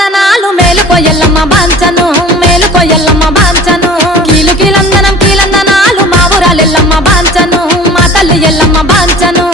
వందనాలు మేలుకో ఎల్లమ్మ బాంచను మేలుకో ఎల్లమ్మ బాంచను కీలు కీలందనం కీలందనాలు మా ఊరాలెల్లమ్మ బాంచను మా తల్లి ఎల్లమ్మ బాంచను